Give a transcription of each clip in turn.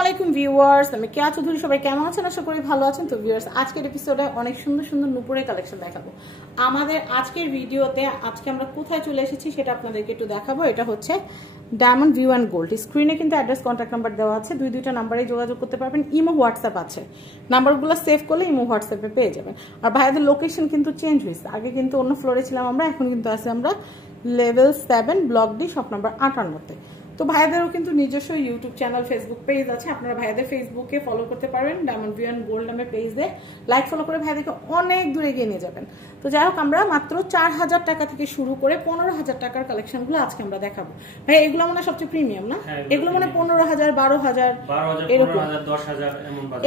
আলাইকুম ভিউয়ার্স, আমি কেয়া চৌধুরী। সবাই কেমন আছেন? আশা করি ভালো আছেন। তো ভিউয়ার্স, আজকের এপিসোডে অনেক সুন্দর সুন্দর নুপুরের কালেকশন দেখাবো। আমাদের আজকের ভিডিওতে আজকে আমরা কোথায় চলে এসেছি সেটা আপনাদেরকে একটু দেখাবো। এটা হচ্ছে ডায়মন্ড ভিউ অ্যান্ড গোল্ড। স্ক্রিনে কিন্তু অ্যাড্রেস, কন্ট্যাক্ট নাম্বার দেওয়া আছে। দুইটা নাম্বারে যোগাযোগ করতে পারবেন। ইমো, হোয়াটসঅ্যাপ আছে। নাম্বারগুলো সেভ করলে ইমো, হোয়াটসঅ্যাপে পেয়ে যাবেন। আর ভাইয়াদের লোকেশন কিন্তু চেঞ্জ হয়েছে। আগে কিন্তু অন্য ফ্লোরে ছিলাম আমরা, এখন কিন্তু আছে আমরা level 7 block D, shop number 58-তে। তো ভাইয়াদেরও কিন্তু নিজস্ব ইউটিউব চ্যানেল, ফেসবুক পেজ আছে। আপনারা ভাইয়াদের ফেসবুকে ফলো করতে পারেন, ডায়মন্ড ভিউ অ্যান্ড গোল্ড নামে পেজে লাইক ফলো করে ভাইয়াদেরকে অনেক দূরে এগিয়ে নিয়ে যাবেন। তো যাই হোক, আমরা মাত্র 4000 টাকা থেকে শুরু করে 15000 টাকার কালেকশনগুলো আজকে আমরা দেখাবো। ভাই এগুলো মানে সবচেয়ে প্রিমিয়াম না? এগুলো মানে 15000, 12000 এরকম।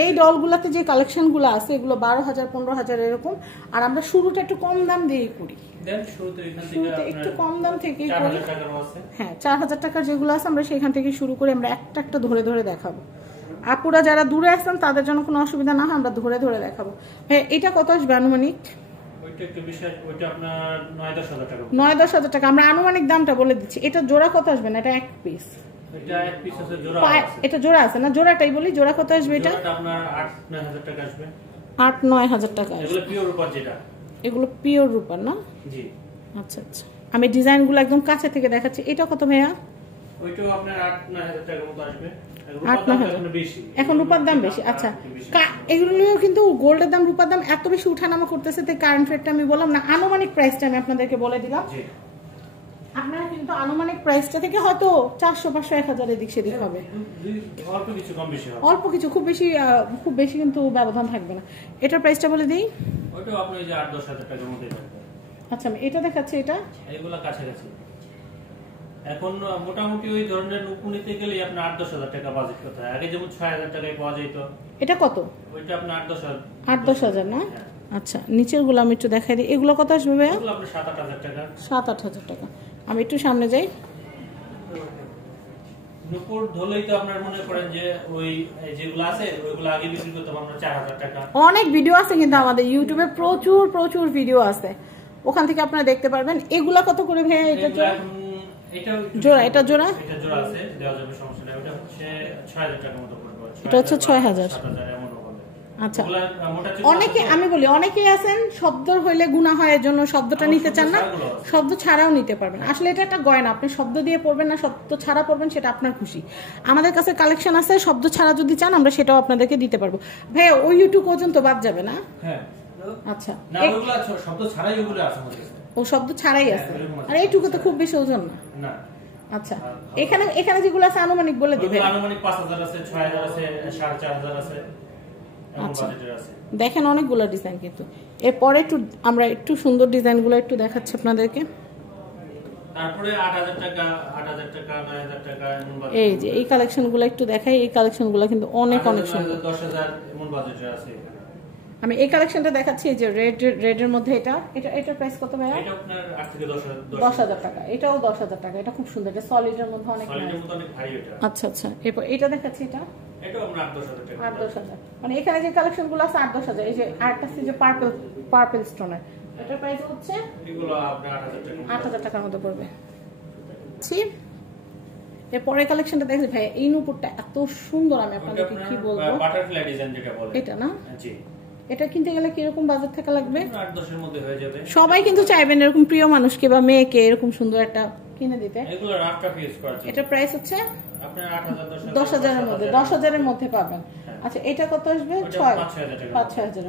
এই ডলগুলাতে যে কালেকশনগুলো আছে এগুলো 12000, 15000 এরকম। আর আমরা শুরুটা একটু কম দাম দিয়ে করি। একটু কম দাম থেকে হ্যাঁ, 4000 টাকার যেগুলো আছে আমরা সেখান থেকে শুরু করে আমরা একটা একটা ধরে ধরে দেখাবো। আপুরা যারা দূরে আসছেন তাদের জন্য কোনো অসুবিধা না হয়, আমরা ধরে ধরে দেখাবো। হ্যাঁ, এটা কত আসবে আনুমানিক? আপনার 9-10 হাজার টাকা। আমরা আনুমানিক দামটা বলে দিচ্ছি। এটা জোড়া কত আসবে না? এটা এক পিস। এটা জোড়া আছে না? জোড়াটাই বলি, জোড়া কত আসবে? এটা আপনার 8-9 হাজার টাকা আসবে। 8-9 হাজার টাকা। এগুলো পিওর রূপার। যেটা এগুলো পিওর রূপার না? জি। আচ্ছা আচ্ছা, আমি ডিজাইনগুলো একদম কাছে থেকে দেখাচ্ছি। এটা কত ভাইয়া? ওইটাও আপনার 8-9 হাজার টাকার মতো আসবে। 8-9 হাজার। এখন রূপার দাম বেশি। আচ্ছা, এগুলোও কিন্তু গোল্ডের দাম রূপার দাম এত বেশি উঠানামা করতেছে। তাই কারেন্ট রেটটা আমি বললাম না, আনুমানিক প্রাইসটা আমি আপনাদেরকে বলে দিলাম। আপনারা কিন্তু আনুমানিক প্রাইসটা থেকে হয়তো 400, 500, 1000 এদিক সেদিক হবে। অল্প কিছু কম বেশি হবে। অল্প কিছু, খুব বেশি কিন্তু ব্যবধান থাকবে না। এটার প্রাইসটা বলে দিই। ওইটাও আপনি যে 8-10 হাজার টাকার মধ্যে থাকবে। আচ্ছা, আমি এটা দেখাচ্ছি। এটা এগুলা কাছাকাছি। এখন মোটামুটি ওই ধরনের নুপু নিতে গেলে আপনার 8-10 হাজার টাকা বাজেট করতে হয়। আগে যেমন 6000 টাকায় পাওয়া যেত। এটা কত? ওইটা আপনার 8-10 হাজার না? আচ্ছা, নিচের গুলো আমি একটু দেখাই দিই। এগুলো কত আসবে ভাইয়া? এগুলো আপনার 7-8 হাজার টাকা। 7-8 হাজার টাকা। আমি একটু সামনে যাই। নুপুর ধরলেই তো আপনার মনে করেন যে ওই যেগুলো আছে ওইগুলো আগে বিক্রি করতে আমরা 4000 টাকা। অনেক ভিডিও আছে কিন্তু আমাদের ইউটিউবে প্রচুর ভিডিও আছে, ওখান থেকে আপনারা দেখতে পারবেন। এগুলা কত করে ভাইয়া? এটা জোড়া। এটা জোড়া আছে, দেওয়া যাবে, সমস্যা নেই। ওটা হচ্ছে 6000 টাকার মতো পড়বে। এটা হচ্ছে 6000। আচ্ছা, অনেকে আমি বলি অনেকেই আছেন শব্দ হইলে গুনাহ হয়, এর জন্য শব্দটা নিতে চান না। শব্দ ছাড়াও নিতে পারবেন। আসলে এটা একটা গয়না। আপনি শব্দ দিয়ে পড়বেন না শব্দ ছাড়া পড়বেন, সেটা আপনার খুশি। আমাদের কাছে কালেকশন আছে, শব্দ ছাড়া যদি চান আমরা সেটাও আপনাদেরকে দিতে পারবো। ভাই ওই ইউটিউব ওজন তো বাদ যাবে না? হ্যাঁ। আচ্ছা, না ওগুলো শব্দ ছাড়াই ওগুলো আছে আমাদের কাছে। ও শব্দ ছাড়াই আছে। আর এইটুকু তো খুব বেশি ওজন না। না। আচ্ছা, এখানে যেগুলো আছে আনুমানিক বলে দিবেন। আনুমানিক 5000 আছে, 6000 আছে, 4500 আছে। আচ্ছা, দেখেন অনেকগুলো ডিজাইন কিন্তু। এরপরে আমরা একটু সুন্দর ডিজাইনগুলো একটু দেখাচ্ছি আপনাদেরকে। তারপরে 8000 টাকা, 9000 টাকা এমন বাজেট। এই যে এই কালেকশনগুলো একটু দেখাই। এই কালেকশনগুলো কিন্তু অনেক সুন্দর। 10000 এমন বাজেটে আছে। আমি এই কালেকশনটা দেখাচ্ছি, এই যে রেডের মধ্যে। এটার প্রাইস কত ভাইয়া? এটা আপনার 8 থেকে 10000 টাকা। এটাও 10000 টাকা। এটা খুব সুন্দর। এটা সলিডের মধ্যে অনেক ভারী এটা। আচ্ছা আচ্ছা, এরপর এটা দেখাচ্ছি। এটাও আমরা 8-10 হাজার টাকা। 8-10 হাজার। মানে এখানে যে কালেকশনগুলো আছে 8-10 হাজার। এই যে আরেকটা আছে যে পার্পল স্টোনের, এটার প্রাইস হচ্ছে এগুলো আপনার 8000 টাকা। 8000 টাকার মতো পড়বে। এরপরে কালেকশনটা দেখছি ভাই, এই নুপুরটা এত সুন্দর। আমি আপনাদেরকে কি বলবো, বাটারফ্লাই ডিজাইন যেটা বলে, এটা না? জি। এটা কিনতে গেলে কি রকম বাজেট থাকা লাগবে? 8-10 এর মধ্যে হয়ে যাবে। সবাই কিন্তু চাইবেন এরকম প্রিয় মানুষকে বা মেয়েকে এরকম সুন্দর একটা কিনে দিতে। এগুলো রাফটাফ ইউজ করা যায়। এটা প্রাইস হচ্ছে আপনার 8000, 10,000 এর মধ্যে। 10,000 এর মধ্যে পাবেন। আচ্ছা, এটা কত আসবে? 5-6 হাজার।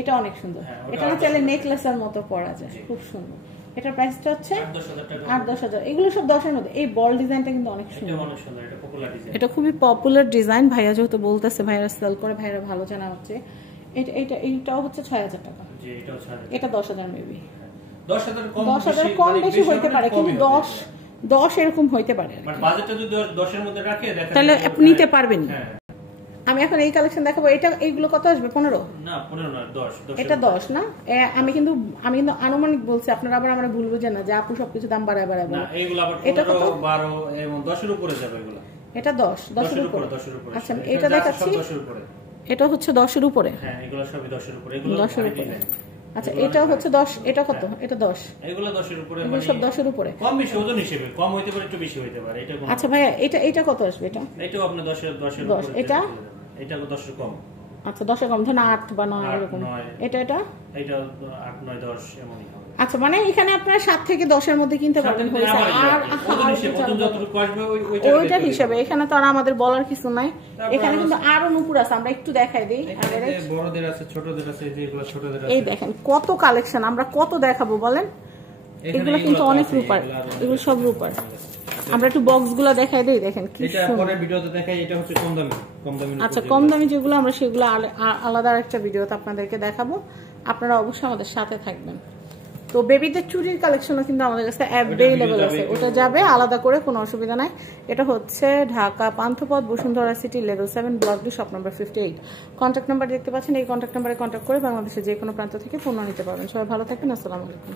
এটা অনেক সুন্দর। এটা না চাইলে নেকলেসের মতো পরা যায়, খুব সুন্দর। এটার প্রাইসটা হচ্ছে 8-10 হাজার। এগুলো সব 10 এর মধ্যে। এই বল ডিজাইনটা কিন্তু অনেক সুন্দর। এটা পপুলার ডিজাইন। এটা খুবই পপুলার ডিজাইন। ভাইয়া যেহেতু বলতেছে, ভাইরা সেল করে, ভাইরা ভালো জানা হচ্ছে। এইটাও হচ্ছে 6000 টাকা। জি, এটাও 6000। এটা 10,000 মেবি। 10,000 কম বেশি হইতে পারে, কিন্তু 10 এরকম হইতে পারে। মানে বাজেটটা যদি 10 এর মধ্যে রাখে তাহলে আপনি নিতে পারবেন। আমি এখন এই কালেকশন দেখাবো। এইগুলো কত আসবে? 15? না 15 না, 10। এটা 10 না? আমি কিন্তু আনুমানিক বলছি। আপনারা আবার আমরা ভুল বুঝেন না যে আপু সবকিছু দাম বাড়ায় বলে। না, এইগুলো আবার 15, 12 এবং 10 এর উপরে যাবে এগুলো। এটা 10 এর উপরে। আচ্ছা, এটা দেখাচ্ছি। 10 এর উপরে। এটা হচ্ছে 10 এর উপরে। হ্যাঁ, এগুলো সবই 10 এর উপরে। এগুলো 10 এর উপরে। আচ্ছা এটা হচ্ছে 10, এটা কত? এটা 10। এগুলো 10 এর উপরে, এগুলো সব 10 এর উপরে। কম বেশি ওজন হিসেবে, কম হইতে পারে একটু বেশি হইতে পারে। এটা আচ্ছা ভাইয়া এটা কত আসবে? এটা এটাও আপনি 10 এর উপরে। এটা 10 এর কম। আচ্ছা 10 এর কম, ধরুন 8 বা 9 এরকম। এটা 8 9 10 এমনই হবে। আচ্ছা মানে এখানে আপনারা 7 থেকে 10 এর মধ্যে কিনতে পারবেন। হইছে আর ওইটার হিসাবে এখানে তো আর আমাদের বলার কিছু নাই। এখানে কিন্তু আরো নুপুর আছে, আমরা একটু দেখাই দেই। বড়দের আছে, ছোটদের আছে, যেগুলো ছোটদের আছে। এই দেখেন কত কালেকশন, আমরা কত দেখাবো বলেন। এগুলো কিন্তু অনেক রূপার, এগুলো সব রূপার। আমরা একটু বক্সগুলো দেখাই দেই, দেখেন কি এটা পরের ভিডিওতে দেখাই। এটা হচ্ছে কম দামি। আচ্ছা কম দামি যেগুলো আমরা সেগুলো আলাদা একটা ভিডিওতে আপনাদেরকে দেখাবো, আপনারা অবশ্যই আমাদের সাথে থাকবেন। তো বেবিদের চুড়ির কালেকশনও কিন্তু আমাদের কাছে অ্যাভেলেবল আছে, ওটা যাবে আলাদা করে, কোনো অসুবিধা নাই। এটা হচ্ছে Dhaka Panthapath, Bashundhara city, level 7, block 2, shop number 58। Contact number দেখতে পাচ্ছেন, এই কন্ট্যাক্ট নাম্বারে কন্ট্যাক্ট করে বাংলাদেশের যে কোনো প্রান্ত থেকে পণ্য নিতে পারবেন। সবাই ভালো থাকবেন, আসসালামু আলাইকুম।